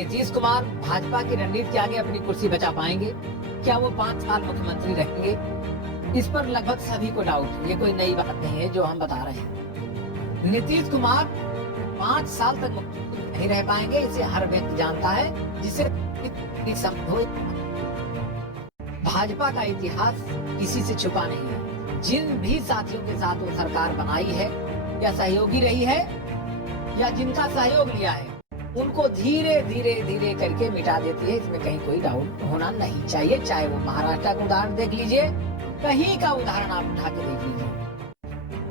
नीतीश कुमार भाजपा की रणनीति के आगे अपनी कुर्सी बचा पाएंगे? क्या वो 5 साल मुख्यमंत्री रहेंगे? इस पर लगभग सभी को डाउट। ये कोई नई बात नहीं है जो हम बता रहे हैं। नीतीश कुमार 5 साल तक मुख्यमंत्री नहीं रह पाएंगे, इसे हर व्यक्ति जानता है, जिसे भाजपा का इतिहास किसी से छुपा नहीं है। जिन भी साथियों के साथ वो सरकार बनाई है या सहयोगी रही है या जिनका सहयोग लिया है, उनको धीरे धीरे धीरे करके मिटा देती है। इसमें कहीं कोई डाउट होना नहीं चाहिए। चाहे वो महाराष्ट्र का उदाहरण देख लीजिए, कहीं का उदाहरण आप उठा के देख लीजिए,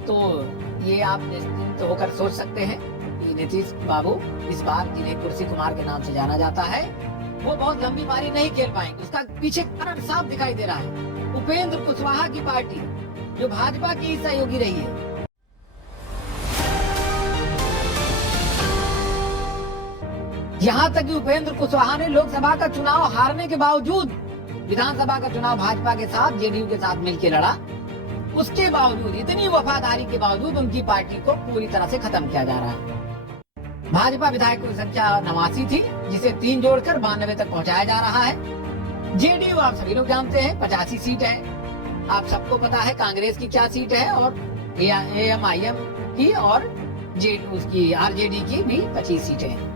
तो ये आप निश्चिंत होकर सोच सकते हैं कि नीतीश बाबू इस बार जिन्हें कुर्सी कुमार के नाम से जाना जाता है, वो बहुत लंबी पारी नहीं खेल पाएंगे। उसका पीछे कारण साफ दिखाई दे रहा है। उपेंद्र कुशवाहा की पार्टी जो भाजपा की सहयोगी रही है, यहाँ तक कि उपेंद्र कुशवाहा ने लोकसभा का चुनाव हारने के बावजूद विधानसभा का चुनाव भाजपा के साथ, जेडीयू के साथ मिलकर लड़ा। उसके बावजूद, इतनी वफादारी के बावजूद उनकी पार्टी को पूरी तरह से खत्म किया जा रहा है। भाजपा विधायकों की संख्या 89 थी, जिसे 3 जोड़कर 92 तक पहुंचाया जा रहा है। जेडीयू आप सभी लोग जानते हैं 85 सीट है। आप सबको पता है कांग्रेस की क्या सीट है, और एएमआईएम की और उसकी आरजेडी की भी 25 सीटें हैं।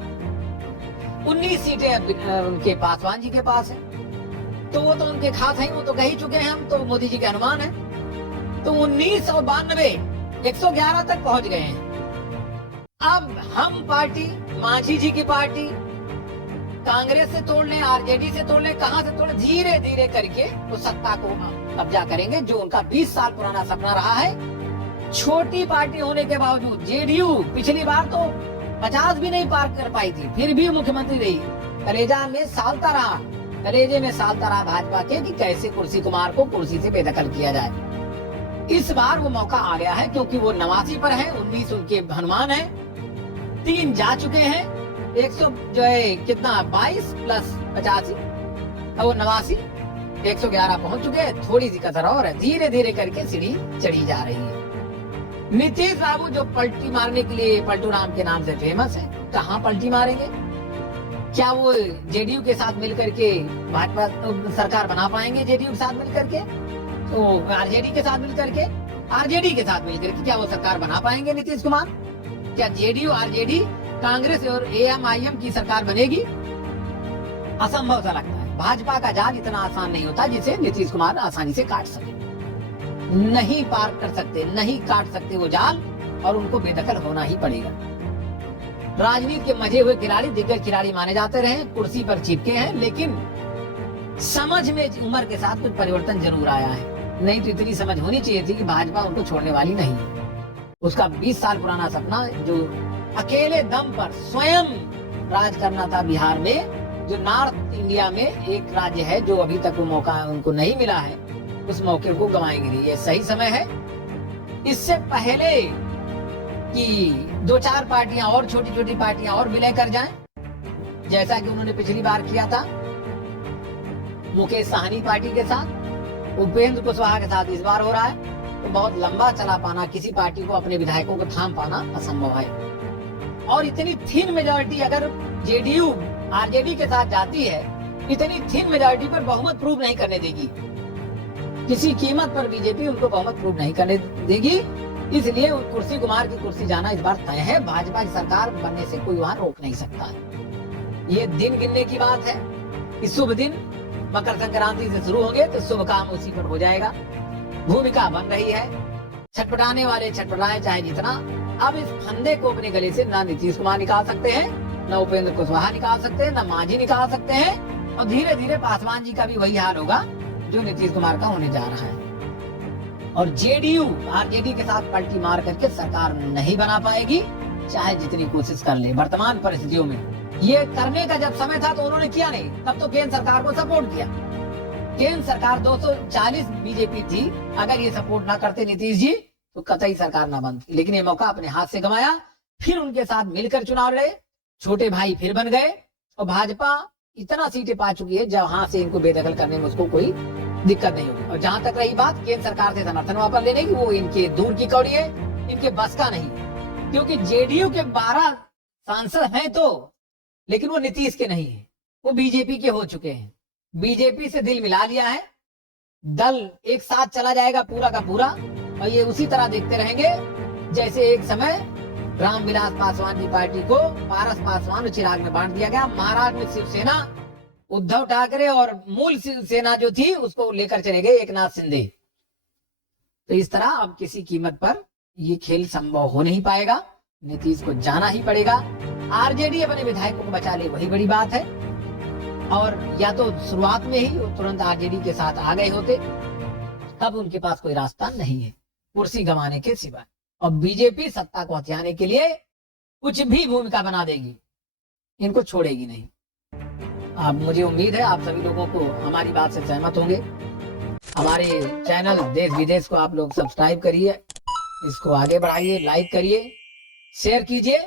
19 सीटें उनके पासवान जी के पास है, तो वो तो उनके खास हैं, वो तो कह ही चुके हैं हम, तो मोदी जी के अनुमान है। तो 19 और 92 111 तक पहुंच गए हैं। अब हम पार्टी, मांझी जी की पार्टी कांग्रेस से तोड़ लें, आरजेडी से तोड़ लें, कहां से तोड़, धीरे धीरे करके वो सत्ता को कब्जा करेंगे, जो उनका 20 साल पुराना सपना रहा है। छोटी पार्टी होने के बावजूद जेडीयू पिछली बार तो 50 भी नहीं पार कर पाई थी, फिर भी मुख्यमंत्री रही। कलेजे में सालता रहा भाजपा के कि कैसे कुर्सी कुमार को कुर्सी से बेदखल किया जाए। इस बार वो मौका आ गया है, क्योंकि वो 89 पर है, 19 उनके अनुमान है, 3 जा चुके हैं, 100 जो है कितना 22 प्लस 85 और 89 111 पहुंच चुके हैं। थोड़ी सी कसर और है, धीरे धीरे करके सीढ़ी चढ़ी जा रही है। नीतीश बाबू जो पलटी मारने के लिए पलटू राम के नाम से फेमस है, कहाँ पलटी मारेंगे? क्या वो जेडीयू के साथ मिलकर के भाजपा सरकार बना पाएंगे? जेडीयू के साथ मिलकर के, तो आरजेडी के साथ मिलकर के क्या वो सरकार बना पाएंगे नीतीश कुमार? क्या जेडीयू आरजेडी कांग्रेस और एएमआईएम की सरकार बनेगी? असंभव सा लगता है। भाजपा का जाल इतना आसान नहीं होता जिसे नीतीश कुमार आसानी से काट सके। नहीं पार कर सकते, नहीं काट सकते वो जाल, और उनको बेदखल होना ही पड़ेगा। राजनीति के मजे हुए खिलाड़ी, दिग्गज खिलाड़ी माने जाते रहे, कुर्सी पर चिपके हैं, लेकिन समझ में उम्र के साथ कुछ परिवर्तन जरूर आया है। नहीं तो इतनी समझ होनी चाहिए थी कि भाजपा उनको छोड़ने वाली नहीं है। उसका 20 साल पुराना सपना, जो अकेले दम पर स्वयं राज करना था बिहार में, जो नॉर्थ इंडिया में एक राज्य है जो अभी तक वो मौका उनको नहीं मिला है, उस मौके को गंवाएंगे नहीं। ये सही समय है। इससे पहले कि 2-4 पार्टियां और, छोटी छोटी पार्टियां और विलय कर जाएं, जैसा कि उन्होंने पिछली बार किया था मुकेश साहनी पार्टी के साथ, उपेंद्र कुशवाहा के साथ इस बार हो रहा है, तो बहुत लंबा चला पाना, किसी पार्टी को अपने विधायकों को थाम पाना असंभव है। और इतनी थिन मेजॉरिटी अगर जेडीयू आरजेडी के साथ जाती है, इतनी थिन मेजॉरिटी पर बहुमत प्रूव नहीं करने देगी। किसी कीमत पर बीजेपी उनको बहुमत प्रूव नहीं करने देगी। इसलिए कुर्सी कुमार की कुर्सी जाना इस बार तय है। भाजपा की सरकार बनने से कोई वहां रोक नहीं सकता। ये दिन गिनने की बात है। इस शुभ दिन मकर संक्रांति से शुरू होंगे तो शुभ काम उसी पर हो जाएगा। भूमिका बन रही है। छटपटाने वाले छटपटाए चाहे जितना। अब इस फंदे को अपने गले से ना नीतीश कुमार निकाल सकते हैं, न उपेंद्र कुशवाहा निकाल सकते हैं, न मांझी निकाल सकते हैं, और धीरे धीरे पासवान जी का भी वही हाल होगा जो नीतीश कुमार का होने जा रहा है। और जेडीयू आरजेडी के साथ पलटी मार करके सरकार नहीं बना पाएगी, चाहे जितनी कोशिश कर ले। वर्तमान परिस्थितियों में ये करने का जब समय था तो उन्होंने किया नहीं, तब तो केंद्र सरकार को सपोर्ट किया। केंद्र सरकार 240 बीजेपी थी, अगर ये सपोर्ट ना करते नीतीश जी तो कतई सरकार ना बनती। लेकिन ये मौका अपने हाथ से गंवाया, फिर उनके साथ मिलकर चुनाव लड़े, छोटे भाई फिर बन गए, और भाजपा इतना सीटें पा चुकी है जहां से इनको बेदखल करने में उसको कोई दिक्कत नहीं होगी। और जहां तक रही बात केंद्र सरकार से समर्थन वापस लेने की, वो इनके दूर की कौड़ी है, इनके बस का नहीं। क्योंकि जेडीयू के 12 सांसद हैं तो लेकिन वो नीतीश के नहीं है, वो बीजेपी के हो चुके हैं। बीजेपी से दिल मिला लिया है, दल एक साथ चला जाएगा पूरा का पूरा, और ये उसी तरह देखते रहेंगे जैसे एक समय रामविलास पासवान की पार्टी को पारस पासवान और चिराग में बांट दिया गया। महाराष्ट्र में शिवसेना उद्धव ठाकरे और मूल शिवसेना जो थी उसको लेकर चले गए एकनाथ शिंदे। तो इस तरह अब किसी कीमत पर ये खेल संभव हो नहीं पाएगा, नीतीश को जाना ही पड़ेगा। आरजेडी अपने विधायकों को बचा ले, वही बड़ी बात है। और या तो शुरुआत में ही वो तुरंत आरजेडी के साथ आ गए होते, तब उनके पास कोई रास्ता नहीं है कुर्सी गंवाने के सिवा। और बीजेपी सत्ता को हथियाने के लिए कुछ भी भूमिका बना देगी, इनको छोड़ेगी नहीं। अब मुझे उम्मीद है आप सभी लोगों को हमारी बात से सहमत होंगे। हमारे चैनल देश विदेश को आप लोग सब्सक्राइब करिए, इसको आगे बढ़ाइए, लाइक करिए, शेयर कीजिए।